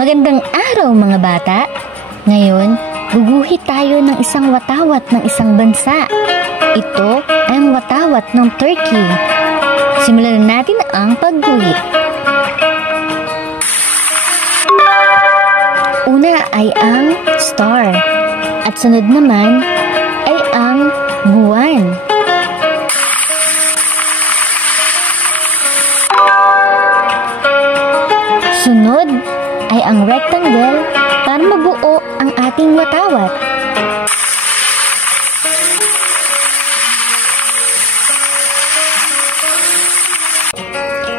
Magandang araw mga bata! Ngayon, guguhit tayo ng isang watawat ng isang bansa. Ito ay ang watawat ng Turkey. Simulan na natin ang pagguhit. Una ay ang star at sunod naman ay ang buwan. Sunod ay ang rectangle para mabuo ang ating watawat.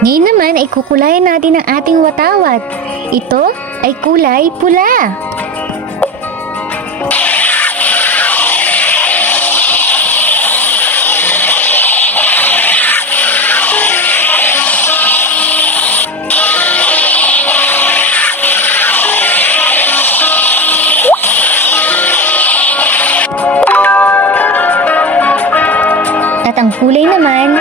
Ngayon naman ay kukulayan natin ang ating watawat. Ito ay kulay pula. At ang kulay naman